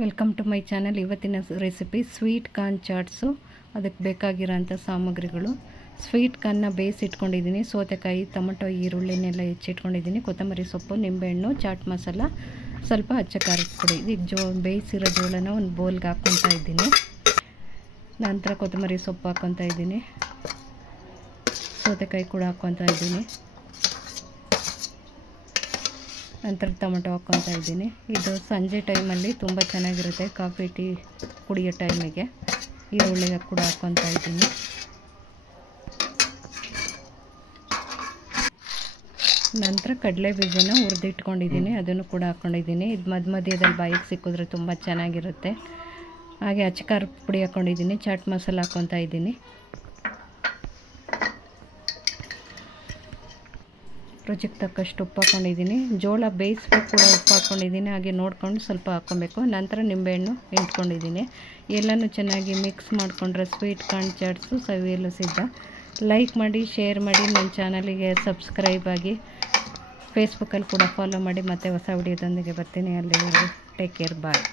Welcome to my channel. ಇವತ್ತಿನ recipe sweet corn chaats. ಅದಕ್ಕೆ ಬೇಕಾಗಿರೋಂಥ ಸಾಮಗ್ರಿಗಳು: ಸ್ವೀಟ್ ಕಾರ್ನ್ನ ಬೇಯಿಸಿಟ್ಕೊಂಡಿದ್ದೀನಿ, ಸೌತೆಕಾಯಿ, ಟೊಮಟೊ, ಈರುಳ್ಳಿನೆಲ್ಲ ಹೆಚ್ಚಿಟ್ಕೊಂಡಿದ್ದೀನಿ, ಕೊತ್ತಂಬರಿ ಸೊಪ್ಪು, ನಿಂಬೆಹಣ್ಣು, ಚಾಟ್ ಮಸಾಲ, ಸ್ವಲ್ಪ ಅಚ್ಚ ಖಾರದ ಪುಡಿ. ಈಗ ಬೇಯಿಸಿರೋ ಜೋಳನ ಒಂದು ಬೌಲ್ಗೆ ಹಾಕ್ಕೊತಾ ಇದ್ದೀನಿ. ನಂತರ ಕೊತ್ತಂಬರಿ ಸೊಪ್ಪು ಹಾಕ್ಕೊತಾ ಇದ್ದೀನಿ, ಸೌತೆಕಾಯಿ ಕೂಡ ಹಾಕ್ಕೊತಾ ಇದ್ದೀನಿ, ನಂತರ ಟೊಮಟೊ ಹಾಕ್ಕೊತಾ ಇದ್ದೀನಿ. ಇದು ಸಂಜೆ ಟೈಮಲ್ಲಿ ತುಂಬ ಚೆನ್ನಾಗಿರುತ್ತೆ, ಕಾಫಿ ಟೀ ಕುಡಿಯೋ ಟೈಮಿಗೆ. ಈರುಳ್ಳಿ ಕೂಡ ಹಾಕ್ಕೊತಾ ಇದ್ದೀನಿ. ನಂತರ ಕಡಲೆ ಬೀಜನ ಹುರಿದಿಟ್ಕೊಂಡಿದ್ದೀನಿ, ಅದನ್ನು ಕೂಡ ಹಾಕ್ಕೊಂಡಿದ್ದೀನಿ. ಇದು ಮಧ್ಯದಲ್ಲಿ ಬಾಯಿಗೆ ಸಿಕ್ಕಿದ್ರೆ ತುಂಬ ಚೆನ್ನಾಗಿರುತ್ತೆ. ಹಾಗೆ ಅಚ್ಚ ಖಾರದ ಪುಡಿ ಹಾಕ್ಕೊಂಡಿದ್ದೀನಿ, ಚಾಟ್ ಮಸಾಲ ಹಾಕ್ಕೊತಾ ಇದ್ದೀನಿ, ರುಚಿಗೆ ತಕ್ಕಷ್ಟು ಉಪ್ಪು ಹಾಕ್ಕೊಂಡಿದ್ದೀನಿ. ಜೋಳ ಬೇಯಿಸ್ಬೇಕು ಕೂಡ ಉಪ್ಪು ಹಾಕ್ಕೊಂಡಿದ್ದೀನಿ, ಹಾಗೆ ನೋಡ್ಕೊಂಡು ಸ್ವಲ್ಪ ಹಾಕ್ಕೊಬೇಕು. ನಂತರ ನಿಂಬೆಹಣ್ಣು ಹಿಂಡ್ಕೊಂಡಿದ್ದೀನಿ. ಎಲ್ಲನೂ ಚೆನ್ನಾಗಿ ಮಿಕ್ಸ್ ಮಾಡಿಕೊಂಡ್ರೆ ಸ್ವೀಟ್ ಕಾರ್ನ್ ಚಾಟ್ಸು ಸವಿಯಲು ಸಿದ್ಧ. ಲೈಕ್ ಮಾಡಿ, ಶೇರ್ ಮಾಡಿ, ನನ್ನ ಚಾನಲಿಗೆ ಸಬ್ಸ್ಕ್ರೈಬ್ ಆಗಿ, ಫೇಸ್ಬುಕ್ಕಲ್ಲಿ ಕೂಡ ಫಾಲೋ ಮಾಡಿ. ಮತ್ತೆ ಹೊಸ ವಿಡಿಯೋದೊಂದಿಗೆ ಬರ್ತೀನಿ. ಅಲ್ಲಿವರೆಗೂ ಟೇಕ್ ಕೇರ್, ಬಾಯ್.